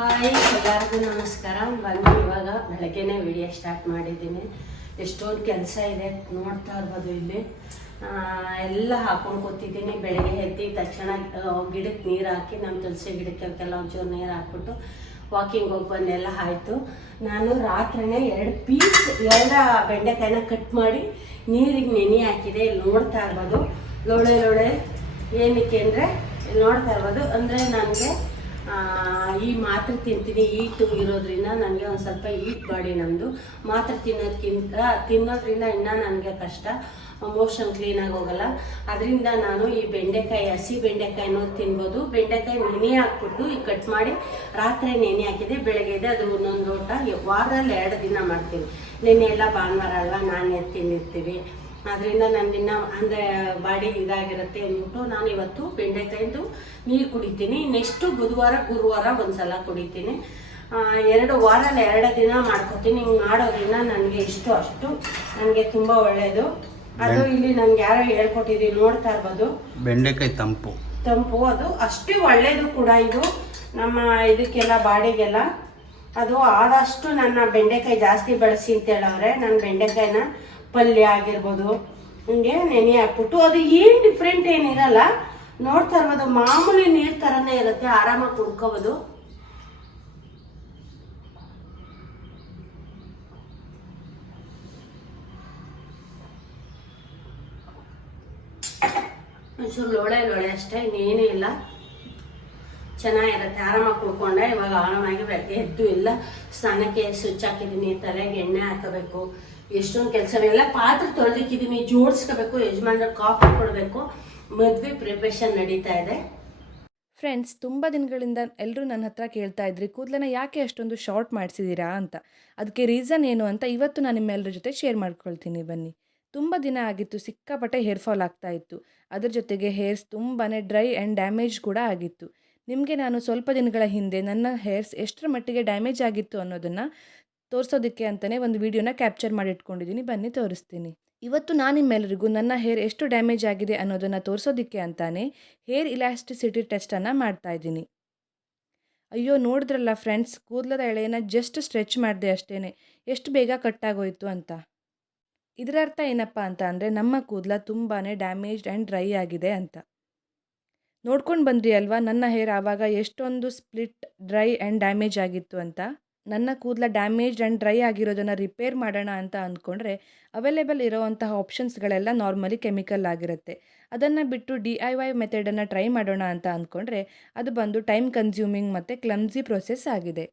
Hi, ಎಲ್ಲರಿಗೂ ನಮಸ್ಕಾರ. ಬನ್ನಿ ಇವಾಗ ಬೆಳಗ್ಗೆನೆ ವಿಡಿಯೋ ಸ್ಟಾರ್ಟ್ ಮಾಡಿದ್ದೀನಿ. ಎಷ್ಟೊಂದು ಕೆಲಸ ಇದೆ ನೋಡ್ತಾ ಇರ್ಬೋದು ಇಲ್ಲಿ. ಎಲ್ಲ ಹಾಕೊಂಡು ಕೂತಿದ್ದೀನಿ. ಬೆಳಗ್ಗೆ ಎತ್ತಿ ತಕ್ಷಣ ಗಿಡಕ್ಕೆ ನೀರು ಹಾಕಿ ನಮ್ಮ ತುಳಸಿ ಗಿಡಕ್ಕೆ ಒಂಚೂರು ನೀರು ಹಾಕ್ಬಿಟ್ಟು ವಾಕಿಂಗ್ ಹೋಗಿ ಬಂದೆಲ್ಲ ಆಯಿತು. ನಾನು ರಾತ್ರಿನೇ ಎರಡು ಪೀಸ್ ಎರಡು ಬೆಂಡೆಕಾಯಿನ ಕಟ್ ಮಾಡಿ ನೀರಿಗೆ ನೆನೆ ಹಾಕಿದೆ. ಇಲ್ಲಿ ನೋಡ್ತಾ ಇರ್ಬೋದು. ಲೋಳೆ ಲೋಳೆ ಏನಕ್ಕೆ ಅಂದರೆ ನೋಡ್ತಾ ಇರ್ಬೋದು. ಅಂದರೆ ನನಗೆ ಈ ಮಾತ್ರೆ ತಿಂತೀನಿ ಈಟು ಇರೋದ್ರಿಂದ ನನಗೆ ಒಂದು ಸ್ವಲ್ಪ ಈಟ್ ಬಾಡಿ ನಮ್ಮದು ಮಾತ್ರೆ ತಿನ್ನೋದಕ್ಕಿಂತ ತಿನ್ನೋದ್ರಿಂದ ಇನ್ನೂ ನನಗೆ ಕಷ್ಟ. ಮೋಷನ್ ಕ್ಲೀನಾಗಿ ಹೋಗಲ್ಲ. ಅದರಿಂದ ನಾನು ಈ ಬೆಂಡೆಕಾಯಿ, ಹಸಿ ಬೆಂಡೆಕಾಯಿನೂ ತಿನ್ಬೋದು. ಬೆಂಡೆಕಾಯಿ ನೆನೆ ಹಾಕ್ಬಿಟ್ಟು ಈ ಕಟ್ ಮಾಡಿ ರಾತ್ರಿ ನೆನೆ ಹಾಕಿದೆ, ಬೆಳಗ್ಗೆ ಇದೆ ಅದು ಒಂದೊಂದು ಲೋಟ ವಾರದಲ್ಲಿ ಎರಡು ದಿನ ಮಾಡ್ತೀನಿ. ನೆನೆ ಎಲ್ಲ ಭಾನುವಾರ ಅಲ್ವಾ, ನಾನೇ ತಿಂದಿರ್ತೀವಿ. ಅದರಿಂದ ಇನ್ನ ಅಂದರೆ ಬಾಡಿ ಇದಾಗಿರುತ್ತೆ ಅಂದ್ಬಿಟ್ಟು ನಾನು ಇವತ್ತು ಬೆಂಡೆಕಾಯಿಂದು ನೀರು ಕುಡಿತೀನಿ. ನೆಕ್ಸ್ಟು ಬುಧವಾರ ಗುರುವಾರ ಒಂದ್ಸಲ ಕುಡಿತೀನಿ. ಆ, ಎರಡು ವಾರಲ್ಲಿ ಎರಡು ದಿನ ಮಾಡ್ಕೊತೀನಿ. ಹಿಂಗೆ ಮಾಡೋದ್ರಿಂದ ನನಗೆ ಇಷ್ಟು ಅಷ್ಟು. ನನಗೆ ತುಂಬ ಒಳ್ಳೆಯದು ಅದು ಇಲ್ಲಿ ನನಗೆ ಯಾರೋ ಹೇಳ್ಕೊಟ್ಟಿದ್ರಿ ನೋಡ್ತಾ ಇರ್ಬೋದು. ಬೆಂಡೆಕಾಯಿ ತಂಪು. ತಂಪು ಅದು ಅಷ್ಟೇ ಒಳ್ಳೆಯದು ಕೂಡ ಇದು. ನಮ್ಮ ಇದಕ್ಕೆಲ್ಲ ಬಾಡಿಗೆಲ್ಲ. ಅದು ಆದಷ್ಟು ನನ್ನ ಬೆಂಡೆಕಾಯಿ ಜಾಸ್ತಿ ಬಳಸಿ ಅಂತ ಹೇಳವ್ರೆ ನನ್ನ ಬೆಂಡೆಕಾಯಿನ. ಪಲ್ಯ ಆಗಿರ್ಬೋದು, ಹಂಗೆ ನೆನೆ ಹಾಕ್ಬಿಟ್ಟು, ಅದು ಏನು ಡಿಫ್ರೆಂಟ್ ಏನಿರಲ್ಲ ನೋಡ್ತಾ ಇರ್ಬೋದು, ಮಾಮೂಲಿ ನೀರು ಥರನೇ ಇರುತ್ತೆ, ಆರಾಮಾಗಿ ಕುಡ್ಕೋಬೋದು. ಒಂಚೂರು ಲೋಳೆ ಲೋಳೆ ಅಷ್ಟೇ, ಇನ್ನೇನೂ ಇಲ್ಲ. ಚೆನ್ನಾಗಿರುತ್ತೆ. ಆರಾಮಾಗಿ ಕುಳ್ಕೊಂಡೆ ಇವಾಗ ಆರಾಮಾಗಿ ಬೆಳಗ್ಗೆ ಎದ್ದು ಇಲ್ಲ ಸ್ನಾನಕ್ಕೆ ಸ್ವಿಚ್ ಹಾಕಿದ್ದೀನಿ ತಲೆಗೆ ಎಣ್ಣೆ ಹಾಕಬೇಕು, ಎಷ್ಟೊಂದು ಕೆಲಸವೆಲ್ಲ ಪಾತ್ರೆ ತೊಳೆದಿಕ್ಕಿದ್ದೀನಿ ಜೋಡಿಸ್ಕೋಬೇಕು, ಯಜಮಾನ್ರ ಕಾಫಿ ಕೊಡಬೇಕು. ಮದುವೆ ಪ್ರಿಪ್ರೇಷನ್ ನಡೀತಾ ಇದೆ. ಫ್ರೆಂಡ್ಸ್ ತುಂಬ ದಿನಗಳಿಂದ ಎಲ್ಲರೂ ನನ್ನ ಹತ್ರ ಕೇಳ್ತಾ ಇದ್ರಿ. ಕೂದಲನ್ನ ಯಾಕೆ ಅಷ್ಟೊಂದು ಶಾರ್ಟ್ ಮಾಡಿಸಿದ್ದೀರಾ ಅಂತ. ಅದಕ್ಕೆ ರೀಸನ್ ಏನು ಅಂತ ಇವತ್ತು ನಾನು ನಿಮ್ಮೆಲ್ಲರ ಜೊತೆ ಶೇರ್ ಮಾಡ್ಕೊಳ್ತೀನಿ ಬನ್ನಿ. ತುಂಬ ದಿನ ಆಗಿತ್ತು, ಸಿಕ್ಕಾಪಟ್ಟೆ ಹೇರ್ ಫಾಲ್ ಆಗ್ತಾ ಇತ್ತು. ಅದ್ರ ಜೊತೆಗೆ ಹೇರ್ಸ್ ತುಂಬಾ ಡ್ರೈ ಆ್ಯಂಡ್ ಡ್ಯಾಮೇಜ್ ಕೂಡ ಆಗಿತ್ತು. ನಿಮಗೆ ನಾನು ಸ್ವಲ್ಪ ದಿನಗಳ ಹಿಂದೆ ನನ್ನ ಹೇರ್ಸ್ ಎಷ್ಟರ ಮಟ್ಟಿಗೆ ಡ್ಯಾಮೇಜ್ ಆಗಿತ್ತು ಅನ್ನೋದನ್ನು ತೋರಿಸೋದಕ್ಕೆ ಅಂತಲೇ ಒಂದು ವೀಡಿಯೋನ ಕ್ಯಾಪ್ಚರ್ ಮಾಡಿ ಇಟ್ಕೊಂಡಿದ್ದೀನಿ ಬನ್ನಿ, ತೋರಿಸ್ತೀನಿ. ಇವತ್ತು ನಾನು ನಿಮ್ಮೆಲ್ಲರಿಗೂ ನನ್ನ ಹೇರ್ ಎಷ್ಟು ಡ್ಯಾಮೇಜ್ ಆಗಿದೆ ಅನ್ನೋದನ್ನು ತೋರಿಸೋದಕ್ಕೆ ಅಂತಾನೆ ಹೇರ್ ಇಲಾಸ್ಟಿಸಿಟಿ ಟೆಸ್ಟನ್ನು ಮಾಡ್ತಾ ಇದ್ದೀನಿ. ಅಯ್ಯೋ, ನೋಡಿದ್ರಲ್ಲ ಫ್ರೆಂಡ್ಸ್, ಕೂದಲದ ಎಳೆಯನ್ನು ಜಸ್ಟ್ ಸ್ಟ್ರೆಚ್ ಮಾಡಿದೆ ಅಷ್ಟೇ ಎಷ್ಟು ಬೇಗ ಕಟ್ಟಾಗೋಯಿತು ಅಂತ. ಇದರ ಅರ್ಥ ಏನಪ್ಪ ಅಂತ ಅಂದರೆ ನಮ್ಮ ಕೂದಲ ತುಂಬಾ ಡ್ಯಾಮೇಜ್ಡ್ ಆ್ಯಂಡ್ ಡ್ರೈ ಆಗಿದೆ ಅಂತ. ನೋಡ್ಕೊಂಡು ಬಂದ್ರಿ ಅಲ್ವಾ? ನನ್ನ ಹೇರ್ ಆವಾಗ ಎಷ್ಟೊಂದು ಸ್ಪ್ಲಿಟ್ ಡ್ರೈ ಆ್ಯಂಡ್ ಡ್ಯಾಮೇಜ್ ಆಗಿತ್ತು ಅಂತ. ನನ್ನ ಕೂದಲ ಡ್ಯಾಮೇಜ್ ಆ್ಯಂಡ್ ಡ್ರೈ ಆಗಿರೋದನ್ನು ರಿಪೇರ್ ಮಾಡೋಣ ಅಂತ ಅಂದ್ಕೊಂಡ್ರೆ ಅವೈಲೇಬಲ್ ಇರೋವಂತಹ ಆಪ್ಷನ್ಸ್ಗಳೆಲ್ಲ ನಾರ್ಮಲಿ ಕೆಮಿಕಲ್ ಆಗಿರುತ್ತೆ. ಅದನ್ನು ಬಿಟ್ಟು ಡಿ ಐ ವೈ ಮೆಥಡನ್ನು ಟ್ರೈ ಮಾಡೋಣ ಅಂತ ಅಂದ್ಕೊಂಡ್ರೆ ಅದು ಬಂದು ಟೈಮ್ ಕನ್ಸ್ಯೂಮಿಂಗ್ ಮತ್ತು ಕ್ಲಮ್ಸಿ ಪ್ರೊಸೆಸ್ ಆಗಿದೆ.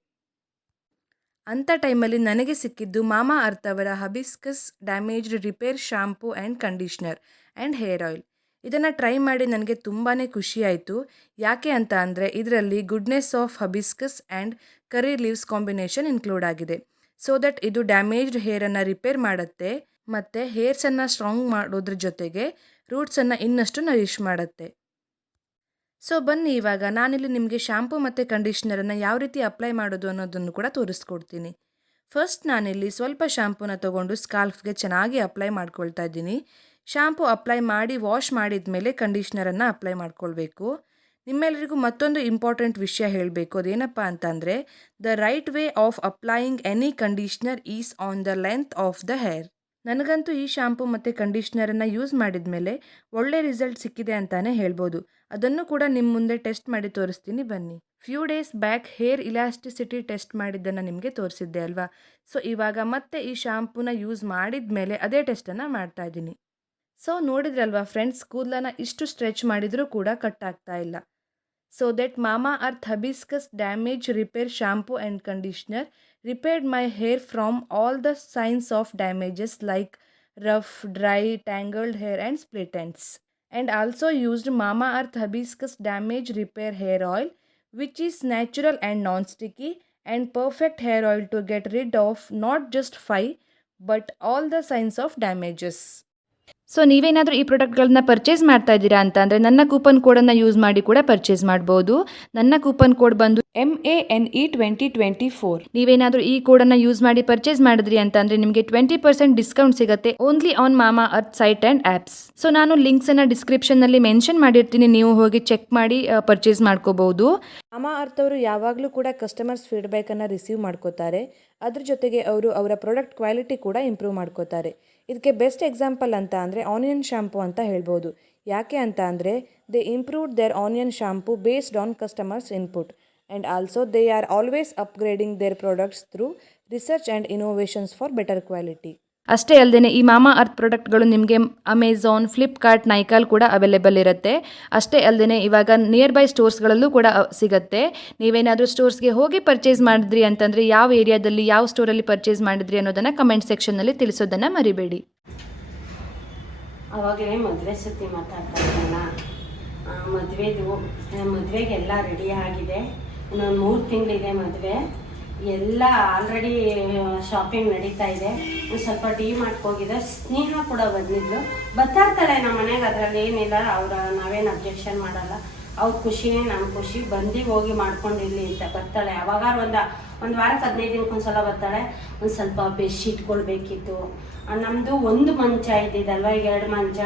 ಅಂಥ ಟೈಮಲ್ಲಿ ನನಗೆ ಸಿಕ್ಕಿದ್ದು Mamaearth hibiscus damaged repair shampoo and conditioner and hair oil ಇದನ್ನು ಟ್ರೈ ಮಾಡಿ ನನಗೆ ತುಂಬಾ ಖುಷಿಯಾಯಿತು ಯಾಕೆ ಅಂತ ಅಂದರೆ ಇದರಲ್ಲಿ goodness of hibiscus and curry leaves combination include ಆಗಿದೆ. ಸೊ ದಟ್ ಇದು ಡ್ಯಾಮೇಜ್ಡ್ ಹೇರನ್ನು ರಿಪೇರ್ ಮಾಡುತ್ತೆ ಮತ್ತು ಹೇರ್ಸನ್ನು ಸ್ಟ್ರಾಂಗ್ ಮಾಡೋದ್ರ ಜೊತೆಗೆ ರೂಟ್ಸನ್ನು ಇನ್ನಷ್ಟು ನರಿಶ್ ಮಾಡುತ್ತೆ. ಸೊ ಬನ್ನಿ ಇವಾಗ ನಾನಿಲ್ಲಿ ನಿಮಗೆ ಶ್ಯಾಂಪು ಮತ್ತು ಕಂಡೀಷ್ನರನ್ನು ಯಾವ ರೀತಿ ಅಪ್ಲೈ ಮಾಡೋದು ಅನ್ನೋದನ್ನು ಕೂಡ ತೋರಿಸ್ಕೊಡ್ತೀನಿ. ಫಸ್ಟ್ ನಾನಿಲ್ಲಿ ಸ್ವಲ್ಪ ಶ್ಯಾಂಪೂನ ತೊಗೊಂಡು ಸ್ಕಾಲ್ಫ್ಗೆ ಚೆನ್ನಾಗಿ ಅಪ್ಲೈ ಮಾಡ್ಕೊಳ್ತಾ ಇದ್ದೀನಿ. ಶಾಂಪೂ ಅಪ್ಲೈ ಮಾಡಿ ವಾಶ್ ಮಾಡಿದ ಮೇಲೆ ಕಂಡೀಷ್ನರನ್ನು ಅಪ್ಲೈ ಮಾಡ್ಕೊಳ್ಬೇಕು. ನಿಮ್ಮೆಲ್ಲರಿಗೂ ಮತ್ತೊಂದು ಇಂಪಾರ್ಟೆಂಟ್ ವಿಷಯ ಹೇಳಬೇಕು. ಅದೇನಪ್ಪ ಅಂತಂದರೆ, the right way of applying any conditioner is on the length of the hair. ನನಗಂತೂ ಈ ಶಾಂಪೂ ಮತ್ತು ಕಂಡೀಷ್ನರನ್ನು ಯೂಸ್ ಮಾಡಿದ ಮೇಲೆ ಒಳ್ಳೆ ರಿಸಲ್ಟ್ ಸಿಕ್ಕಿದೆ ಅಂತಾನೆ ಹೇಳ್ಬೋದು. ಅದನ್ನು ಕೂಡ ನಿಮ್ಮ ಮುಂದೆ ಟೆಸ್ಟ್ ಮಾಡಿ ತೋರಿಸ್ತೀನಿ. ಬನ್ನಿ. Few days back hair elasticity test ಮಾಡಿದ್ದನ್ನು ನಿಮಗೆ ತೋರಿಸಿದ್ದೆ ಅಲ್ವಾ? ಸೊ, ಇವಾಗ ಮತ್ತೆ ಈ ಶಾಂಪೂನ ಯೂಸ್ ಮಾಡಿದ ಮೇಲೆ ಅದೇ ಟೆಸ್ಟನ್ನು ಮಾಡ್ತಾ ಇದ್ದೀನಿ. ಸೊ ನೋಡಿದ್ರಲ್ವಾ ಫ್ರೆಂಡ್ಸ್ ಕೂದಲನ್ನ ಇಷ್ಟು ಸ್ಟ್ರೆಚ್ ಮಾಡಿದರೂ ಕೂಡ ಕಟ್ ಆಗ್ತಾ ಇಲ್ಲ so that Mamaearth hibiscus damage repair shampoo and conditioner repaired my hair from all the signs of damages like rough, dry, tangled hair and split ends. And also used Mama Earth Hibiscus Damage Repair Hair Oil, which is natural and non-sticky and perfect hair oil to get rid of not just five but all the signs of damages. so ನೀವೇನಾದರೂ ಈ ಪ್ರಾಡಕ್ಟ್ಗಳನ್ನ purchase ಮಾಡ್ತಾ ಇದ್ದೀರಾ ಅಂತ ಅಂದರೆ ನನ್ನ coupon ಕೋಡನ್ನು use ಮಾಡಿ ಕೂಡ ಪರ್ಚೇಸ್ ಮಾಡ್ಬೋದು. ನನ್ನ ಕೂಪನ್ ಕೋಡ್ ಬಂದು M A N E twenty twenty four ನೀವೇನಾದರೂ ಈ ಕೋಡನ್ನು ಯೂಸ್ ಮಾಡಿ ಪರ್ಚೇಸ್ ಮಾಡಿದ್ರಿ ಅಂತ ಅಂದರೆ ನಿಮಗೆ ಟ್ವೆಂಟಿ ಪರ್ಸೆಂಟ್ ಡಿಸ್ಕೌಂಟ್ ಸಿಗುತ್ತೆ only on Mamaearth site and apps so ನಾನು ಲಿಂಕ್ಸನ್ನು ಡಿಸ್ಕ್ರಿಪ್ಷನ್ನಲ್ಲಿ ಮೆನ್ಷನ್ ಮಾಡಿರ್ತೀನಿ. ನೀವು ಹೋಗಿ ಚೆಕ್ ಮಾಡಿ ಪರ್ಚೇಸ್ ಮಾಡ್ಕೋಬಹುದು ಮಾಮಾ ಅರ್ತ್ ಅವರು ಯಾವಾಗಲೂ ಕೂಡ ಕಸ್ಟಮರ್ಸ್ ಫೀಡ್ಬ್ಯಾಕನ್ನು ರಿಸೀವ್ ಮಾಡ್ಕೋತಾರೆ. ಅದ್ರ ಜೊತೆಗೆ ಅವರು ಅವರ ಪ್ರಾಡಕ್ಟ್ ಕ್ವಾಲಿಟಿ ಕೂಡ ಇಂಪ್ರೂವ್ ಮಾಡ್ಕೋತಾರೆ. ಇದಕ್ಕೆ ಬೆಸ್ಟ್ ಎಕ್ಸಾಂಪಲ್ ಅಂತ ಅಂದರೆ ಆನಿಯನ್ ಶ್ಯಾಂಪೂ ಅಂತ ಹೇಳ್ಬೋದು. ಯಾಕೆ ಅಂತ ಅಂದರೆ they improved their onion shampoo based on customers input and also they are always upgrading their products through research and innovations for better quality ಅಷ್ಟೇ ಅಲ್ಲದೆ ಈ ಮಾಮಾ ಅರ್ತ್ ಪ್ರಾಡಕ್ಟ್ಗಳು ನಿಮಗೆ ಅಮೆಝಾನ್ ಫ್ಲಿಪ್ಕಾರ್ಟ್ ನೈಕಾಲ್ ಕೂಡ ಅವೈಲೇಬಲ್ ಇರುತ್ತೆ. ಅಷ್ಟೇ ಅಲ್ಲದೆ ಇವಾಗ ನಿಯರ್ ಬೈ ಸ್ಟೋರ್ಸ್ಗಳಲ್ಲೂ ಕೂಡ ಸಿಗತ್ತೆ. ನೀವೇನಾದರೂ ಸ್ಟೋರ್ಸ್ಗೆ ಹೋಗಿ ಪರ್ಚೇಸ್ ಮಾಡಿದ್ರಿ ಅಂತಂದರೆ ಯಾವ ಏರಿಯಾದಲ್ಲಿ ಯಾವ ಸ್ಟೋರಲ್ಲಿ ಪರ್ಚೇಸ್ ಮಾಡಿದ್ರಿ ಅನ್ನೋದನ್ನು ಕಮೆಂಟ್ ಸೆಕ್ಷನ್ನಲ್ಲಿ ತಿಳಿಸೋದನ್ನು ಮರಿಬೇಡಿ. ಅವಾಗಲೇ ಮದುವೆ ಸುದ್ದಿ ಮಾತಾಡ್ತಾ ಇದ್ದಲ್ಲ ಮದುವೆದು, ಮದುವೆಗೆಲ್ಲ ರೆಡಿ ಆಗಿದೆ. ಇನ್ನೊಂದು ಮೂರು ತಿಂಗಳಿದೆ ಮದುವೆ. ಎಲ್ಲ ಆಲ್ರೆಡಿ ಶಾಪಿಂಗ್ ನಡೀತಾ ಇದೆ. ಒಂದು ಸ್ವಲ್ಪ ಟೀ ಹೋಗಿದೆ ಸ್ನೇಹ ಕೂಡ ಬಂದಿದ್ಲು. ಬರ್ತಾ ಇರ್ತಾಳೆ ನಮ್ಮ ಮನೆಗೆ ಅದರಲ್ಲಿ ಏನಿಲ್ಲ, ಅವ್ರ ನಾವೇನು ಅಬ್ಜೆಕ್ಷನ್ ಮಾಡಲ್ಲ. ಅವ್ರ ಖುಷಿನೇ ನಮ್ಮ ಖುಷಿ. ಬಂದು ಹೋಗಿ ಮಾಡ್ಕೊಂಡಿರಲಿ ಅಂತ ಬರ್ತಾಳೆ ಯಾವಾಗಾರು ಒಂದು ಒಂದು ವಾರಕ್ಕೆ ಹದಿನೈದು ದಿನಕ್ಕೆ ಒಂದ್ಸಲ ಬರ್ತಾಳೆ ಒಂದು ಸ್ವಲ್ಪ ಬೆಡ್ಶೀಟ್ಗಳು ಬೇಕಿತ್ತು ಆ, ನಮ್ದು ಒಂದು ಮಂಚ ಇದ್ದಿದ್ದಲ್ವ ಈಗ ಎರಡು ಮಂಚ?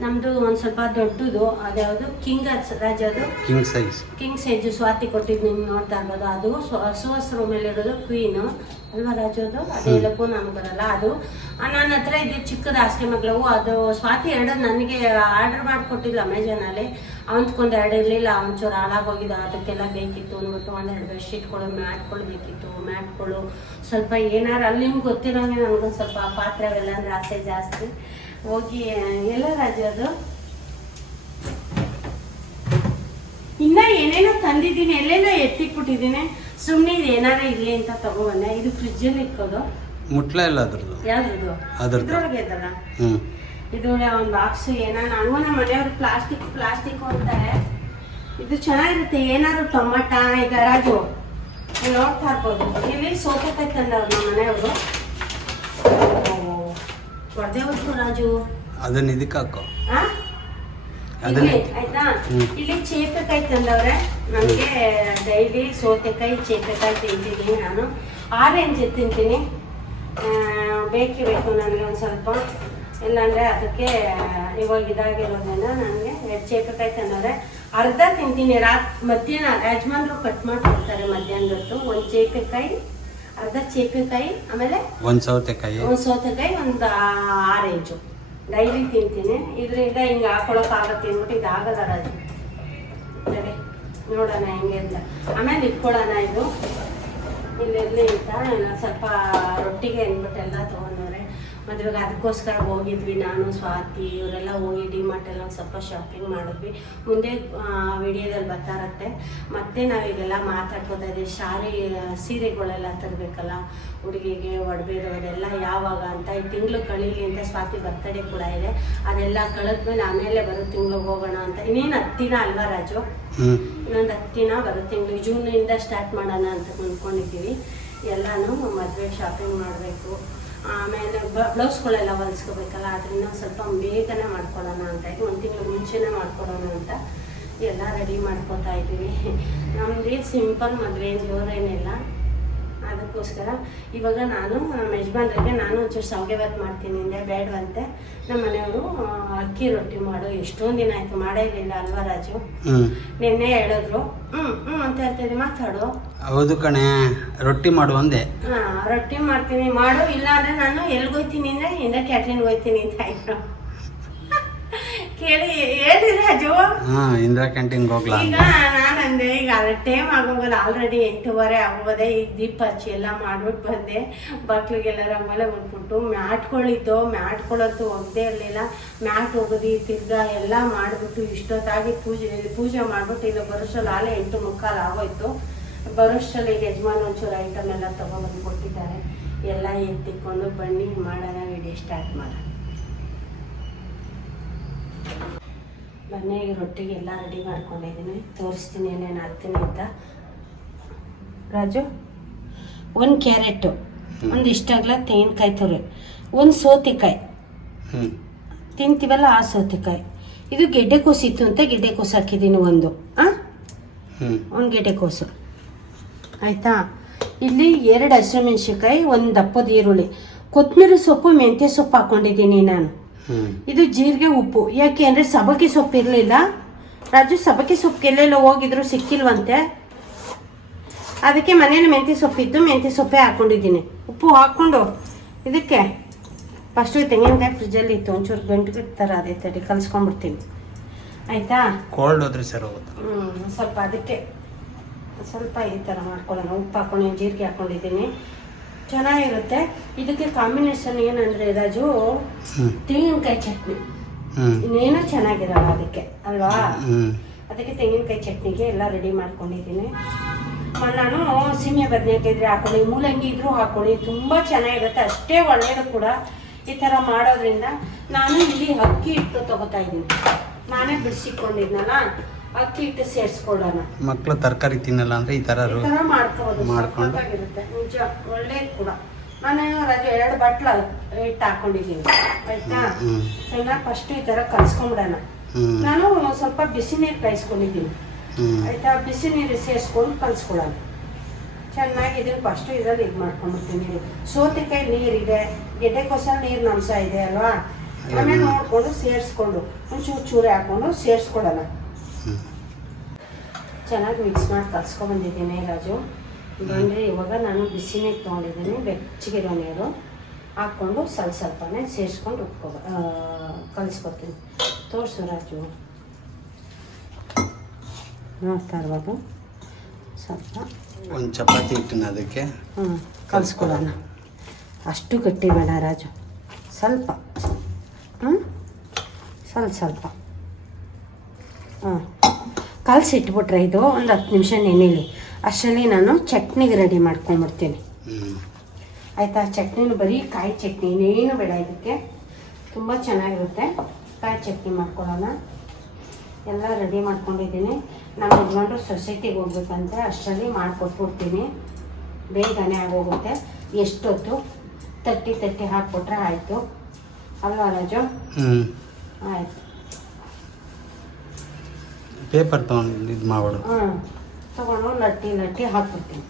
ನಮ್ದು ಒಂದು ಸ್ವಲ್ಪ ದೊಡ್ಡದು ಅದ್ಯಾವುದು ಕಿಂಗ್ ರಾಜ ಅದು? King size. King size Swati ಕೊಟ್ಟಿದ್ದು ನಿಮ್ಗೆ ನೋಡ್ತಾ ಇರ್ಬೋದು ಅದು ಹಸು ಹಸು ಇರೋದು ಕ್ವೀನು ಅಲ್ವಾ ರಾಜು ಅದು? ನಾನು ಬರಲ್ಲ. ಅದು ನನ್ನ ಹತ್ರ ಇದು ಚಿಕ್ಕದ ಆಸ್ತಿ ಮಗಳು. ಅದು ಸ್ವಾತಿ ಎರಡು ನನಗೆ ಆರ್ಡರ್ ಮಾಡಿಕೊಟ್ಟಿಲ್ಲ ಅಮೆಝಾನಲ್ಲಿ ಅವನ್ಕೊಂದು ಎರಡು ಇರಲಿಲ್ಲ. ಒಂಚೂರು ಹಾಳಾಗೋಗಿದ್ದು ಅದಕ್ಕೆಲ್ಲ ಬೇಕಿತ್ತು ಅಂದ್ಬಿಟ್ಟು ಒಂದೆರಡು ಬೆಡ್ಶೀಟ್ಗಳು ಮ್ಯಾಟ್ಗಳು ಬೇಕಿತ್ತು. ಮ್ಯಾಟ್ಗಳು ಸ್ವಲ್ಪ ಏನಾರು ಅಲ್ಲಿ ನಿಮ್ಗೆ ಗೊತ್ತಿರೋಂಗೆ ನನಗೊಂದು ಸ್ವಲ್ಪ ಪಾತ್ರೆ ಅವೆಲ್ಲ ಅಂದ್ರೆ ಆಸೆ ಜಾಸ್ತಿ. ಹೋಗಿ ಎಲ್ಲ ರಾಜು ಅದು? ಇನ್ನ ಏನೇನೋ ತಂದಿದ್ದೀನಿ. ಎಲ್ಲೆಲ್ಲ ಎತ್ತಿಕ್ಬಿಟ್ಟಿದ್ದೀನಿ ಸುಮ್ಮನೆ ಇದು ಏನಾರ ಇರ್ಲಿ ಅಂತ ತಗೊಬಂದೆ ಇದು ಫ್ರಿಜ್ಜಲ್ಲಿ ಇಕ್ಕೋದು. ಮುಟ್ಲ ಇಲ್ಲ ಅದ್ರದ್ದು. ಯಾವ್ದು ಅದ್ರದ್ದು. ಇದ್ರೊಳಗೆ ಇದಲ್ಲ ಹ್ಞೂ ಇದು ಒಂದು ಬಾಕ್ಸ್ ಏನೋ ನಾನು ನಮ್ಮ ಮನೆಯವರು ಪ್ಲಾಸ್ಟಿಕ್ ಪ್ಲಾಸ್ಟಿಕ್ ಅಂತಾರೆ ಇದು ಚೆನ್ನಾಗಿರುತ್ತೆ. ಏನಾದ್ರು ಟೊಮಟ ಈಗ ರಾಜು ನೋಡ್ತಾ ಇರ್ಬೋದು. ಇಲ್ಲಿ ಸೋತೆಕಾಯಿ ತಂದವ್ರು ನಮ್ಮ ಮನೆಯವರು. ಹೊಡೆದೇ ರಾಜು. ಅದನ್ನ ಇದಕ್ಕೆ ಹಾಕೋ? ಇಲ್ಲಿ, ಆಯ್ತಾ? ಇಲ್ಲಿ ಚೇಪೆಕಾಯಿ ತಂದವ್ರೆ. ನನಗೆ ಡೈಲಿ ಸೌತೆಕಾಯಿ ಚೇಪೆಕಾಯಿ ತಿಂತೀನಿ ನಾನು. ಆರೆಂಜ್ ತಿಂತೀನಿ. ಬೇಕೇ ಬೇಕು ನನಗೆ ಒಂದು ಸ್ವಲ್ಪ. ಇಲ್ಲಾಂದ್ರೆ ಅದಕ್ಕೆ ಇವಾಗ ಇದಾಗಿರೋದ್ರಿಂದ ನನಗೆ ಎರಡು ಚೇಪೆಕಾಯಿ ತಂದವ್ರೆ. ಅರ್ಧ ತಿಂತೀನಿ. ರಾತ್ ಮಧ್ಯಾಹ್ನ ಯಜಮಾನ್ರು ಕಟ್ ಮಾಡ್ತಾರೆ ಮಧ್ಯಾಹ್ನ ಹೊತ್ತು ಒಂದು ಚೇಪೆಕಾಯಿ ಅರ್ಧ ಚೇಪೆಕಾಯಿ ಆಮೇಲೆ ಒಂದು ಸೌತೆಕಾಯಿ. ಒಂದು ಸೌತೆಕಾಯಿ ಒಂದು ಆರೆಂಜು. ಡೈಲಿ ತಿಂತೀನಿ. ಇದರಿಂದ ಹಿಂಗೆ ಹಾಕೊಳಕ್ಕಾಗತ್ತೆ ಅಂದ್ಬಿಟ್ಟು ಇದು ಆಗಲ್ಲ ರಾಜು. ಸರಿ, ನೋಡೋಣ ಹೆಂಗೆ ಅಂತ. ಆಮೇಲೆ ಇಟ್ಕೊಳ್ಳೋಣ ಇದು. ಇಲ್ಲಿರಲಿ ಅಂತ ಎಲ್ಲ ಸ್ವಲ್ಪ ರೊಟ್ಟಿಗೆ ಅಂದ್ಬಿಟ್ಟು ಎಲ್ಲ ತೊಗೊಂಡವ್ರೆ ಮದುವೆಗೆ ಅದಕ್ಕೋಸ್ಕರ ಹೋಗಿದ್ವಿ ನಾನು ಸ್ವಾತಿ ಇವರೆಲ್ಲ ಹೋಗಿ ಡಿ ಮಾರ್ಟ್ ಎಲ್ಲ ಒಂದ್ ಸ್ವಲ್ಪ ಶಾಪಿಂಗ್ ಮಾಡಿದ್ವಿ. ಮುಂದೆ ವಿಡಿಯೋದಲ್ಲಿ ಬರ್ತಾ ಇರತ್ತೆ ಮತ್ತೆ ನಾವೀಗೆಲ್ಲ ಮಾತಾಡ್ಕೋತಾ ಇದ್ದೀವಿ. ಶಾರಿ ಸೀರೆಗಳೆಲ್ಲ ತರಬೇಕಲ್ಲ ಹುಡುಗಿಗೆ ಒಡವೆದು ಅದೆಲ್ಲ ಯಾವಾಗ ಅಂತ ಈ ತಿಂಗಳು ಕಳೀಲಿ ಅಂತ ಸ್ವಾತಿ ಬರ್ತಡೇ ಕೂಡ ಇದೆ. ಅದೆಲ್ಲ ಕಳೆದ್ಮೇಲೆ ಆಮೇಲೆ ಬರೋ ತಿಂಗ್ಳಿಗೆ ಹೋಗೋಣ ಅಂತ. ಇನ್ನೇನು ಹತ್ತಿನ ಅಲ್ವಾ ರಾಜು? ಇನ್ನೊಂದು ಹತ್ತಿನ ಬರೋ ತಿಂಗಳು. ಜೂನಿಂದ ಸ್ಟಾರ್ಟ್ ಮಾಡೋಣ ಅಂತ ಅಂದ್ಕೊಂಡಿದ್ದೀವಿ. ಎಲ್ಲನೂ ಮದುವೆ ಶಾಪಿಂಗ್ ಮಾಡಬೇಕು. ಆಮೇಲೆ ಬ್ಲೌಸ್ಗಳೆಲ್ಲ ಹೊಲಿಸ್ಕೋಬೇಕಲ್ಲ ಅದರಿಂದ ಸ್ವಲ್ಪ ಬೇಗನೆ ಮಾಡ್ಕೊಳ್ಳೋಣ ಅಂತ ಇದು ಒಂದು ತಿಂಗಳು ಮುಂಚೆನೇ ಮಾಡ್ಕೊಳ್ಳೋಣ ಅಂತ ಎಲ್ಲ ರೆಡಿ ಮಾಡ್ಕೊತಾ ಇದ್ದೀವಿ. ನಮ್ಮದೇ ಸಿಂಪಲ್ ಮದುವೆ ಜೋರೇನಿಲ್ಲ ಅದಕ್ಕೋಸ್ಕರ ಇವಾಗ ನಾನು, ನಮ್ಮ ಯಜಮಾನ್ರಿಗೆ ನಾನು ಒಂಚೂರು ಶಾವಿಗೆ ಮಾಡ್ತೀನಿ ಇಂದೇ ಬೇಡವಂತೆ. ನಮ್ಮ ಮನೆಯವರು ಅಕ್ಕಿ ರೊಟ್ಟಿ ಮಾಡು ಎಷ್ಟೊಂದು ದಿನ ಆಯ್ತು ಮಾಡೇ ಇರಲಿಲ್ಲ ಅಲ್ವಾ ರಾಜು? ನಿನ್ನೆ ಹೇಳಿದ್ರು. ಹ್ಮ್ ಹ್ಮ್ ಅಂತ ಹೇಳ್ತಿದ್ದೆ ಮಾತಾಡು. ಹೌದು ಕಣೆ ರೊಟ್ಟಿ ಮಾಡು ಅಂದೆ. ಹಾ ರೊಟ್ಟಿ ಮಾಡ್ತೀನಿ ಮಾಡು ಇಲ್ಲ ಅಂದ್ರೆ ನಾನು ಎಲ್ಗೋಯ್ತೀನಿ ಅಂದ್ರೆ ಹಿಂದೆ ಕ್ಯಾಟ್ರಿನ್ ಹೋಯ್ತೀನಿ ಅಂತ ಆಯ್ತು ಕೇಳಿ ಹೇಳಿ ರಾಜು? ಹಾ ಇಂದ್ರ ಕ್ಯಾಂಟೀನ್ ಹೋಗ್ಲಾ? ಈಗ ನಾನಂದೆ ಈಗ ಟೈಮ್ ಆಗೋಗಲ್ಲ. ಆಲ್ರೆಡಿ ಎಂಟೂವರೆ ಆಗೋದೆ. ಈಗ ದೀಪ ಹಚ್ಚಿ ಎಲ್ಲ ಮಾಡ್ಬಿಟ್ಟು ಬಂದೆ. ಬಕ್ಳಿಗೆಲ್ಲ ರಂಗೋಲೆ ಬಂದ್ಬಿಟ್ಟು ಮ್ಯಾಟ್ಗಳಿದ್ದು ಮ್ಯಾಟ್ಗಳಂತೂ ಒಗ್ದೇ ಇರಲಿಲ್ಲ. ಮ್ಯಾಟ್ ಒಗದಿ, ತಿರ್ಗಾ ಎಲ್ಲ ಮಾಡಿಬಿಟ್ಟು ಇಷ್ಟೊತ್ತಾಗಿ ಪೂಜೆ ಪೂಜೆ ಮಾಡಿಬಿಟ್ಟು ಇನ್ನು ಬರೋಷ್ಟರಲ್ಲಿ ಆಲೆ ಎಂಟು ಮುಕ್ಕಾಲು ಆಗೋಯ್ತು. ಬರೋಷ್ಟರಲ್ಲಿ ಈಗ ಯಜಮಾನ್ ಒಂಚೂರು ಐಟಮ್ ಎಲ್ಲ ತೊಗೊಂಡ್ಬಂದು ಕೊಟ್ಟಿದ್ದಾರೆ. ಎಲ್ಲ ಎತ್ತಿಕೊಂಡು ಬನ್ನಿ. ಮಾಡೋಣ ವಿಡಿಯೋ ಸ್ಟಾರ್ಟ್ ಮಾಡೋಣ. ಬನ್ನಿ ರೊಟ್ಟಿಗೆಲ್ಲ ರೆಡಿ ಮಾಡ್ಕೊಂಡಿದ್ದೀನಿ. ತೋರಿಸ್ತೀನಿ ಏನೇನು ಹಾಕ್ತೀನಿ ಅಂತ. ರಾಜು ಒಂದು ಕ್ಯಾರೆಟು ಒಂದು ಇಷ್ಟಾಗ್ಲ ತೆಂಗಿನಕಾಯಿ ತುರಿ ಒಂದು ಸೌತೆಕಾಯಿ. ತಿಂತೀವಲ್ಲ ಆ ಸೌತೆಕಾಯಿ. ಇದು ಗೆಡ್ಡೆಕೋಸು ಇತ್ತು ಅಂತ ಗೆಡ್ಡೆಕೋಸು ಹಾಕಿದ್ದೀನಿ ಒಂದು. ಹಾಂ ಒಂದು ಗೆಡ್ಡೆಕೋಸು ಆಯಿತಾ? ಇಲ್ಲಿ ಎರಡು ಹಸಿಮೆಣ್ಸಿನ್ಕಾಯಿ ಒಂದು ದಪ್ಪದ ಈರುಳ್ಳಿ. ಕೊತ್ತಂಬರಿ ಸೊಪ್ಪು ಮೆಂತ್ಯ ಸೊಪ್ಪು ಹಾಕ್ಕೊಂಡಿದ್ದೀನಿ ನಾನು. ಇದು ಜೀರಿಗೆ ಉಪ್ಪು. ಯಾಕೆ ಅಂದರೆ ಸಬಕಿ ಸೊಪ್ಪು ಇರಲಿಲ್ಲ. ರಾಜು ಸಬಕಿ ಸೊಪ್ಪು ಎಲ್ಲೆಲ್ಲ ಹೋಗಿದ್ರು ಸಿಕ್ಕಿಲ್ವಂತೆ. ಅದಕ್ಕೆ ಮನೇಲಿ ಮೆಂತ್ಯ ಸೊಪ್ಪಿತ್ತು ಮೆಂತ್ಯ ಸೊಪ್ಪೇ ಹಾಕೊಂಡಿದ್ದೀನಿ. ಉಪ್ಪು ಹಾಕ್ಕೊಂಡು ಇದಕ್ಕೆ ಫಸ್ಟು ತೆಂಗಿನಕಾಯಿ ಫ್ರಿಜ್ಜಲ್ಲಿ ಇತ್ತು. ಒಂಚೂರು ಗಂಟು ಥರ ಅದೇ ತಡಿ ಕಲಿಸ್ಕೊಂಡ್ಬಿಡ್ತೀನಿ. ಆಯಿತಾ? ಕೋಲ್ಡ್ ಹೋದ್ರೆ ಸರ್ ಹೋಗುತ್ತೆ. ಹ್ಮ್, ಸ್ವಲ್ಪ ಅದಕ್ಕೆ ಸ್ವಲ್ಪ ಈ ಥರ ಮಾಡ್ಕೊಳ್ಳೋಣ. ಉಪ್ಪು ಹಾಕ್ಕೊಂಡು ಜೀರಿಗೆ ಹಾಕೊಂಡಿದ್ದೀನಿ. ಚೆನ್ನಾಗಿರುತ್ತೆ. ಇದಕ್ಕೆ ಕಾಂಬಿನೇಷನ್ ಏನಂದ್ರೆ ರಾಜು ತೆಂಗಿನಕಾಯಿ ಚಟ್ನಿ. ಇನ್ನೇನು ಚೆನ್ನಾಗಿರಲ್ಲ ಅದಕ್ಕೆ ಅಲ್ವಾ? ಅದಕ್ಕೆ ತೆಂಗಿನಕಾಯಿ ಚಟ್ನಿಗೆ ಎಲ್ಲ ರೆಡಿ ಮಾಡ್ಕೊಂಡಿದ್ದೀನಿ. ನಾನು ಸೀಮೆ ಬದನೆಕಾಯಿ ಇದ್ರೆ ಹಾಕೊಳ್ಳಿ ಮೂಲಂಗಿ ಇದ್ರೂ ಹಾಕೊಳ್ಳಿ ತುಂಬ ಚೆನ್ನಾಗಿರುತ್ತೆ. ಅಷ್ಟೇ ಒಳ್ಳೆಯದು ಕೂಡ ಈ ಥರ ಮಾಡೋದ್ರಿಂದ ನಾನು ಇಲ್ಲಿ ಅಕ್ಕಿ ಹಿಟ್ಟು ತಗೋತಾ ಇದ್ದೀನಿ. ನಾನೇ ಬಿಡಿಸಿಕೊಂಡಿದ್ನಲ್ಲ ಅಕ್ಕಿ ಹಿಟ್ಟು ಸೇರಿಸ್ಕೊಳ್ಳೋಣ. ಮಕ್ಕಳು ತರಕಾರಿ ತಿನ್ನಲ್ಲ ಅಂದ್ರೆ ಈ ತರ ಈ ಥರ ಮಾಡ್ಕೋಬೋದು ಮಾಡ್ಕೊಂಡು. ಸಖತ್ತಾಗಿರುತ್ತೆ. ನಿಜ ಒಳ್ಳೇದು ಕೂಡ. ನಾನು ರಜೆ ಎರಡು ಬಟ್ಲ ಹಿಟ್ಟು ಹಾಕೊಂಡಿದ್ದೀನಿ. ಆಯ್ತಾ? ಚೆನ್ನಾಗಿ ಫಸ್ಟ್ ಈ ಥರ ಕಲ್ಸ್ಕೊಂಬಿಡೋಣ. ನಾನು ಸ್ವಲ್ಪ ಬಿಸಿ ನೀರು ಕಾಯಿಸ್ಕೊಂಡಿದ್ದೀನಿ. ಆಯ್ತಾ? ಬಿಸಿ ನೀರು ಸೇರಿಸ್ಕೊಂಡು ಕಲ್ಸ್ಕೊಳ್ಳೋಣ. ಚೆನ್ನಾಗಿ ಇದನ್ನು ಫಸ್ಟು ಇದರಲ್ಲಿ ಇದು ಮಾಡ್ಕೊಂಡ್ಬಿಡ್ತೀನಿ. ಸೌತೆಕಾಯಿ ನೀರಿದೆ. ಗೆಡ್ಡೆಕೋಸಲ್ಲಿ ನೀರಿನ ಅಂಶ ಇದೆ ಅಲ್ವಾ? ಆಮೇಲೆ ನೋಡಿಕೊಂಡು ಸೇರಿಸ್ಕೊಂಡು ಒಂಚೂರು ಚೂರಿ ಹಾಕೊಂಡು ಸೇರಿಸ್ಕೊಳ್ಳೋಣ. ಚೆನ್ನಾಗಿ ಮಿಕ್ಸ್ ಮಾಡಿ ಕಲ್ಸ್ಕೊಂಡ್ಬಂದಿದ್ದೀನಿ ರಾಜು. ಬಂದರೆ ಇವಾಗ ನಾನು ಬಿಸಿ ನೀರು ತೊಗೊಂಡಿದ್ದೀನಿ ಬೆಚ್ಚಗಿರೋ ನೀರು ಹಾಕ್ಕೊಂಡು ಸ್ವಲ್ಪ ಸ್ವಲ್ಪನೇ ಸೇರಿಸ್ಕೊಂಡು ಉಪ್ಕೊ ಕಲಿಸ್ಕೊತೀನಿ ತೋರಿಸು ರಾಜು. ನೋಡ್ತಾ ಇರ್ಬೋದು ಸ್ವಲ್ಪ. ಒಂದು ಚಪಾತಿ ಹಿಟ್ಟಿನ ಅದಕ್ಕೆ? ಹ್ಞೂ ಕಲಿಸ್ಕೊಳ್ಳೋಣ. ಅಷ್ಟು ಗಟ್ಟಿ ಬೇಡ ರಾಜು. ಸ್ವಲ್ಪ. ಹ್ಞೂ ಸ್ವಲ್ಪ ಸ್ವಲ್ಪ. ಹ್ಞೂ ಕಲಸಿ ಇಟ್ಬಿಟ್ರೆ ಇದು ಒಂದು ಹತ್ತು ನಿಮಿಷ ನೆನೆಲಿ. ಅಷ್ಟರಲ್ಲಿ ನಾನು ಚಟ್ನಿಗೆ ರೆಡಿ ಮಾಡ್ಕೊಂಡ್ಬಿಡ್ತೀನಿ ಆಯಿತಾ? ಚಟ್ನಿನೂ ಬರೀ ಕಾಯಿ ಚಟ್ನಿ ಇನ್ನೇನು ಬೇಡ ಇದಕ್ಕೆ. ತುಂಬ ಚೆನ್ನಾಗಿರುತ್ತೆ. ಕಾಯಿ ಚಟ್ನಿ ಮಾಡ್ಕೊಳ್ಳೋಣ. ಎಲ್ಲ ರೆಡಿ ಮಾಡ್ಕೊಂಡಿದ್ದೀನಿ. ನಮ್ಮ ಯಜಮಾನ್ರು ಸೊಸೈಟಿಗೆ ಹೋಗ್ಬೇಕಂದ್ರೆ ಅಷ್ಟರಲ್ಲಿ ಮಾಡಿಕೊಟ್ಬಿಡ್ತೀನಿ. ಬೇಗನೆ ಆಗೋಗುತ್ತೆ. ಎಷ್ಟೊತ್ತು? ತಟ್ಟಿ ತಟ್ಟಿ ಹಾಕ್ಬಿಟ್ರೆ ಆಯಿತು. ಅಲ್ವಾ ರಾಜು? ಆಯಿತು. ಪೇಪರ್ ತೊಗೊಂಡು ಇದು ಮಾಡಿ ಹ್ಞೂ ತಗೊಂಡು ಲಟ್ಟಿ ಲಟ್ಟಿ ಹಾಕ್ಬಿಡ್ತೀನಿ.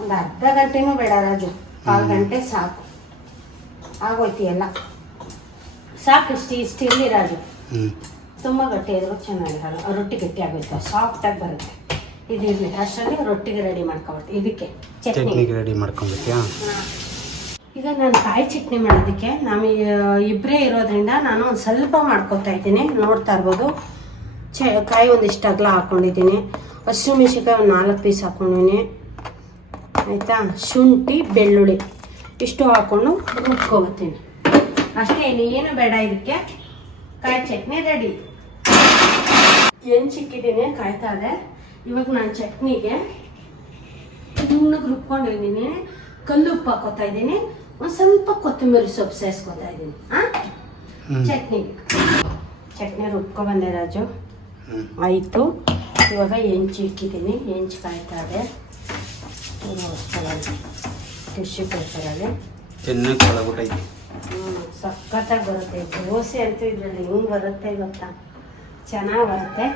ಒಂದು ಅರ್ಧ ಗಂಟೆನೂ ಬೇಡ ರಾಜು ಕಾಲು ಗಂಟೆ ಸಾಕು. ಆಗೋಯ್ತಿ ಎಲ್ಲ. ಸಾಕು ಇಷ್ಟು ಇಷ್ಟು ಇರಲಿ ರಾಜು. ಹ್ಞೂ ತುಂಬ ಗಟ್ಟಿ ಆದರೂ ಚೆನ್ನಾಗಿರಲ್ಲ. ರೊಟ್ಟಿ ಗಟ್ಟಿ ಆಗುತ್ತೆ ಸಾಫ್ಟಾಗಿ ಬರುತ್ತೆ. ಇದು ಇರಲಿ ಅಷ್ಟರಲ್ಲಿ ರೊಟ್ಟಿಗೆ ರೆಡಿ ಮಾಡ್ಕೊಬಿಡ್ತೀನಿ ಇದಕ್ಕೆ ಚಟ್ನಿ. ಚಟ್ನಿಗೆ ರೆಡಿ ಮಾಡ್ಕೊಂಬಿಡ್ತೀಯಾ ಈಗ ನಾನು ಕಾಯಿ ಚಟ್ನಿ ಮಾಡೋದಕ್ಕೆ ನಮಗೆ ಇಬ್ಬರೇ ಇರೋದ್ರಿಂದ ನಾನು ಒಂದು ಸ್ವಲ್ಪ ಮಾಡ್ಕೊತಾ ಇದ್ದೀನಿ. ನೋಡ್ತಾ ಇರ್ಬೋದು. ಚ ಕಾಯಿ ಒಂದಿಷ್ಟು ಅಗಲ ಹಾಕ್ಕೊಂಡಿದ್ದೀನಿ ಹಸಿಮೆಣ್ಸಿನ್ಕಾಯಿ ಒಂದು ನಾಲ್ಕು ಪೀಸ್ ಹಾಕ್ಕೊಂಡಿದ್ದೀನಿ ಆಯಿತಾ? ಶುಂಠಿ ಬೆಳ್ಳುಳ್ಳಿ. ಇಷ್ಟು ಹಾಕ್ಕೊಂಡು ರುಬ್ಕೊಬತ್ತೀನಿ. ಅಷ್ಟೇ ಏನು ಬೇಡ ಇದಕ್ಕೆ. ಕಾಯಿ ಚಟ್ನಿ ರೆಡಿ ಏನು ಸಿಕ್ಕಿದ್ದೀನಿ ಕಾಯ್ತಾ ಇದೆ. ಇವಾಗ ನಾನು ಚಟ್ನಿಗೆ ನುಣ್ಣಗೆ ರುಬ್ಕೊಂಡಿದ್ದೀನಿ. ಕಲ್ಲು ಉಪ್ಪು ಹಾಕೋತಾ ಇದ್ದೀನಿ. ಒಂದು ಸ್ವಲ್ಪ ಕೊತ್ತಂಬರಿ ಸೊಪ್ಪು ಸೇರಿಸ್ಕೊತಾ ಇದ್ದೀನಿ. ಹಾಂ ಚಟ್ನಿಗೆ ಚಟ್ನಿ ರುಬ್ಕೊ ಬಂದೆ ರಾಜು. ಆಯಿತು. ಇವಾಗ ಹೆಂಚು ಇಕ್ಕಿದ್ದೀನಿ. ಹೆಂಚು ಕಾಯ್ತಾರೆ ಇದೆ. ಟಿಶ್ಯೂ ಪೇಪರಲ್ಲಿ ಚೆನ್ನಾಗಿ ಹ್ಞೂ ಸಖತ್ತಾಗಿ ಬರುತ್ತೆ. ದೋಸೆ ಅಂತೂ ಇದರಲ್ಲಿ ಹೆಂಗೆ ಬರುತ್ತೆ ಗೊತ್ತಾ? ಚೆನ್ನಾಗಿ ಬರುತ್ತೆ.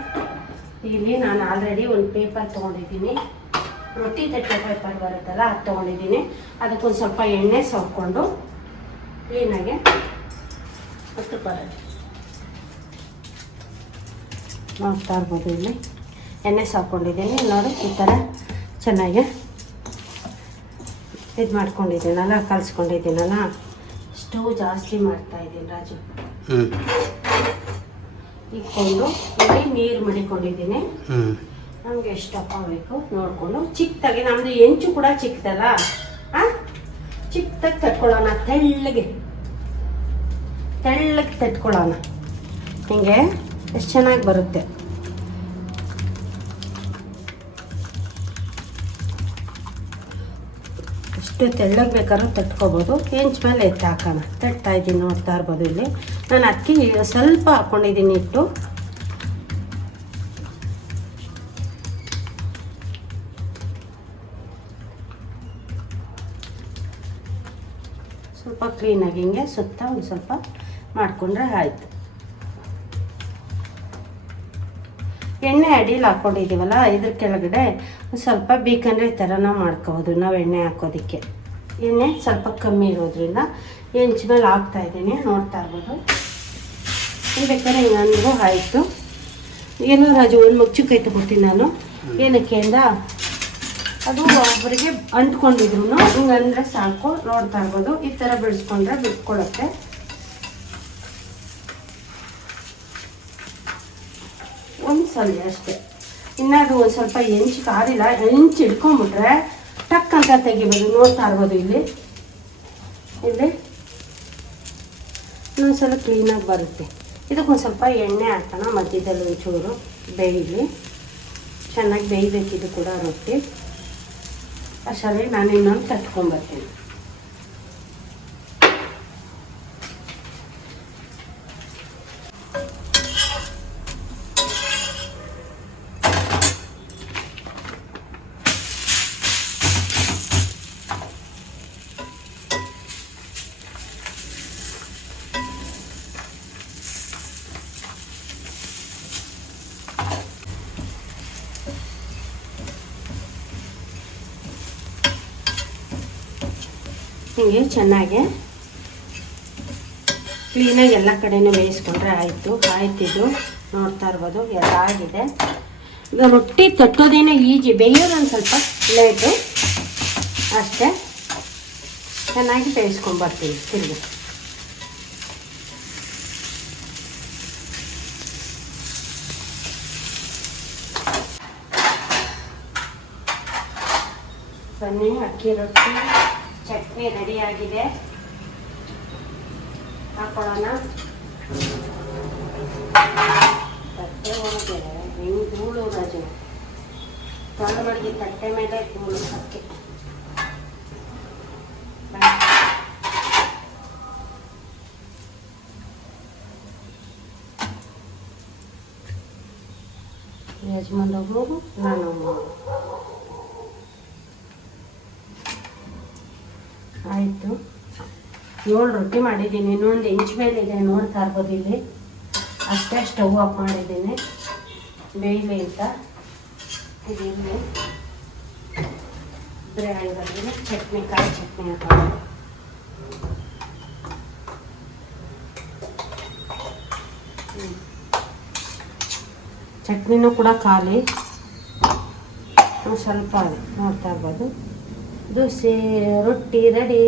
ಇಲ್ಲಿ ನಾನು ಆಲ್ರೆಡಿ ಒಂದು ಪೇಪರ್ ತೊಗೊಂಡಿದ್ದೀನಿ. ರೊಟ್ಟಿ ತಟ್ಟೆ ಪೇಪರ್ ಬರುತ್ತಲ್ಲ ಅದು ತೊಗೊಂಡಿದ್ದೀನಿ. ಅದಕ್ಕೊಂದು ಸ್ವಲ್ಪ ಎಣ್ಣೆ ಸೋಕೊಂಡು ಕ್ಲೀನಾಗೆ ಹತ್ತು ಬರೋದು ನೋಡ್ತಾ ಇರ್ಬೋದು ಇಲ್ಲಿ. ಎಣ್ಣೆ ಸಾಕೊಂಡಿದ್ದೀನಿ. ನೋಡಿ ಈ ಥರ ಚೆನ್ನಾಗಿ ಇದು ಮಾಡ್ಕೊಂಡಿದ್ದೀನಲ್ಲ ಕಲಿಸ್ಕೊಂಡಿದ್ದೀನಲ್ಲ? ಸ್ಟವ್ ಜಾಸ್ತಿ ಮಾಡ್ತಾ ಇದ್ದೀನಿ ರಾಜು. ಇಕ್ಕೊಂಡು ಇಟ್ಕೊಂಡು ಇಲ್ಲಿ ನೀರು ಮಡಿಕೊಂಡಿದ್ದೀನಿ. ನಮಗೆ ಎಷ್ಟಪ್ಪ ಬೇಕು ನೋಡಿಕೊಂಡು. ಚಿಕ್ಕದಾಗಿ ನಮ್ಮದು ಹೆಂಚು ಕೂಡ ಚಿಕ್ಕದಲ್ಲ? ಆ? ಚಿಕ್ಕದಾಗಿ ತಟ್ಕೊಳ್ಳೋಣ ತೆಳ್ಳಗೆ. ತೆಳ್ಳಗೆ ತಟ್ಕೊಳ್ಳೋಣ. ಹಿಂಗೆ. ಎಷ್ಟು ಚೆನ್ನಾಗಿ ಬರುತ್ತೆ. ಎಷ್ಟು ತೆಳ್ಳಗೆ ಬೇಕಾದ್ರೂ ತಟ್ಕೋಬೋದು. ಹೆಂಚ್ ಮೇಲೆ ಎತ್ತ ಹಾಕೋಣ. ತಟ್ತಾ ಇದ್ದೀನಿ ನೋಡ್ತಾ ಇರ್ಬೋದು ಇಲ್ಲಿ. ನಾನು ಅಕ್ಕಿ ಸ್ವಲ್ಪ ಹಾಕ್ಕೊಂಡಿದ್ದೀನಿ ಇಟ್ಟು ಸ್ವಲ್ಪ ಕ್ಲೀನಾಗಿ ಹಿಂಗೆ ಸುತ್ತ ಒಂದು ಸ್ವಲ್ಪ ಮಾಡಿಕೊಂಡ್ರೆ ಆಯಿತು. ಎಣ್ಣೆ ಅಡಿಲಿ ಹಾಕೊಂಡಿದ್ದೀವಲ್ಲ ಇದ್ರ ಕೆಳಗಡೆ ಸ್ವಲ್ಪ ಬೇಕಂದ್ರೆ ಈ ನಾವು ಮಾಡ್ಕೋಬೋದು, ನಾವು ಎಣ್ಣೆ ಹಾಕೋದಕ್ಕೆ. ಎಣ್ಣೆ ಸ್ವಲ್ಪ ಕಮ್ಮಿ ಇರೋದ್ರಿಂದ ಹೆಂಚ್ ಮೇಲೆ ಹಾಕ್ತಾ ಇದ್ದೀನಿ, ನೋಡ್ತಾ ಇರ್ಬೋದು. ಬೇಕಾದ್ರೆ ಇನ್ನೊಂದು ಆಯಿತು. ಏನೋ ರಾಜು, ಒಂದು ಮುಚ್ಚು ಕೈ ತಗೊಳ್ತೀನಿ ನಾನು. ಏನಕ್ಕೆ ಅಂದ? ಅದು ಒಬ್ಬರಿಗೆ ಅಂಟ್ಕೊಂಡಿದ್ರು. ಹಿಂಗಂದ್ರೆ ಸಾಕು, ನೋಡ್ತಾ ಇರ್ಬೋದು. ಈ ಥರ ಬಿಡಿಸ್ಕೊಂಡ್ರೆ ಬಿಟ್ಕೊಳ್ಳುತ್ತೆ ಒಂದು ಅಷ್ಟೇ. ಅಷ್ಟೇ ಇನ್ನದು ಒಂದು ಸ್ವಲ್ಪ ಹೆಂಚು ಕಾರಿಲ್ಲ ಹೆಂಚು ಹಿಡ್ಕೊಂಬಿಟ್ರೆ ಟಕ್ ಅಂತ ತೆಗಿಬೋದು, ನೋಡ್ತಾ ಇರ್ಬೋದು ಇಲ್ಲಿ. ಇಲ್ಲಿ ಇನ್ನೊಂದ್ಸಲ ಕ್ಲೀನಾಗಿ ಬರುತ್ತೆ. ಇದಕ್ಕೊಂದು ಸ್ವಲ್ಪ ಎಣ್ಣೆ ಹಾಕೋಣ ಮಧ್ಯದಲ್ಲಿ ಒಂಚೂರು ಬೇಯಲಿ. ಚೆನ್ನಾಗಿ ಬೇಯಬೇಕು ಕೂಡ ರೊಟ್ಟಿ. ಅಷ್ಟರಲ್ಲಿ ನಾನು ಇನ್ನೊಂದು ತಟ್ಕೊಂಬರ್ತೀನಿ ಹೀಗೆ ಚೆನ್ನಾಗಿ ಕ್ಲೀನಾಗಿ ಎಲ್ಲ ಕಡೆನೂ ಬೇಯಿಸ್ಕೊಂಡ್ರೆ ಆಯಿತು ಆಯ್ತಿದು ನೋಡ್ತಾ ಇರ್ಬೋದು, ಎಲ್ಲ ಆಗಿದೆ. ಈಗ ರೊಟ್ಟಿ ತಟ್ಟೋದೇನೆ ಈಜಿ, ಬೇಯೋದು ಒಂದು ಸ್ವಲ್ಪ ಲೇಟು. ಅಷ್ಟೇ. ಚೆನ್ನಾಗಿ ಬೇಯಿಸ್ಕೊಂಬರ್ತೀವಿ ತಿರುಗಿ. ಬನ್ನಿ, ಅಕ್ಕಿ ರೊಟ್ಟಿ. ಚಟ್ನಿ ರೆಡಿಯಾಗಿದೆ. ಹಾಕೊಳ್ಳೋಣ. ತಟ್ಟೆ ಒಳಗೆ ಹೆಂಗೆ ಧೂಳು ರಾಜು. ತೊಳೆ ಮಡಗಿ ತಟ್ಟೆ ಮೇಲೆ ಧೂಳು ಹಾಕಿ. ಯಜಮಾನ್ ಒಬ್ಬರು ನಾನು ಆಯಿತು. ಏಳು ರೊಟ್ಟಿ ಮಾಡಿದ್ದೀನಿ. ಇನ್ನೊಂದು ಇಂಚ್ ಮೇಲೆ ಇದೆ ನೋಡ್ತಾ ಇರ್ಬೋದು ಇಲ್ಲಿ. ಅಷ್ಟೇ ಸ್ಟವ್ ಆಫ್ ಮಾಡಿದ್ದೀನಿ. ಬೇಯಿಲಿ ಅಂತ. ಇಲ್ಲಿ. ಬಿರಿಯಾನಿ ಚಟ್ನಿ, ಕಾಯಿ ಚಟ್ನಿ ಅಂತ. ಚಟ್ನಿನೂ ಕೂಡ ಖಾಲಿ. ಸ್ವಲ್ಪ ನೋಡ್ತಾ ಇರ್ಬೋದು. ದೋಸೆ ರೊಟ್ಟಿ ರೆಡಿ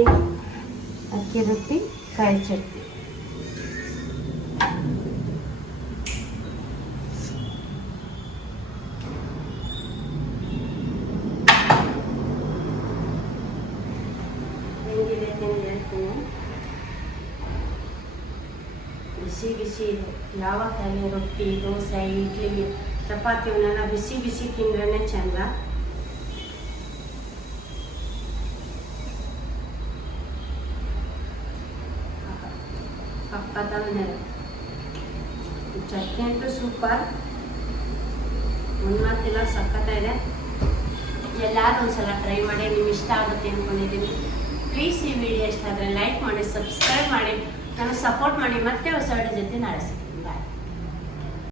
ಅಕ್ಕಿ ರೊಟ್ಟಿ ಕಾಯಿ ಚಟ್ನಿ ಹೆಂಗಿದೆ ತಿಂದು ಹೇಳ್ತೀನಿ ಬಿಸಿ ಬಿಸಿ ಇದೆ ಯಾವ ತಲೆ ರೊಟ್ಟಿ ದೋಸೆ ಇಡ್ಲಿ ಚಪಾತಿ ಇವನ್ನೆಲ್ಲ ಬಿಸಿ ಬಿಸಿ ತಿಂದ್ರೇ ಚಂದ ಪಕ್ಕದಲ್ಲೇ ಚಟ್ನಿ ಅಂತೂ ಸೂಪರ್ ಮುನ್ನಾತಿಲ್ಲ ಸಖತ್ತಾಗಿದೆ ಎಲ್ಲರೂ ಒಂದ್ಸಲ ಟ್ರೈ ಮಾಡಿ ನಿಮ್ಗೆ ಇಷ್ಟ ಆಗುತ್ತೆ ಅಂದ್ಕೊಂಡಿದ್ದೀನಿ ಪ್ಲೀಸ್ ಈ ವಿಡಿಯೋ ಇಷ್ಟ ಆದರೆ ಲೈಕ್ ಮಾಡಿ ಸಬ್ಸ್ಕ್ರೈಬ್ ಮಾಡಿ ನನಗೆ ಸಪೋರ್ಟ್ ಮಾಡಿ ಮತ್ತೆ ಹೊಸ ಜೊತೆ ಸಿಗ್ತೀನಿ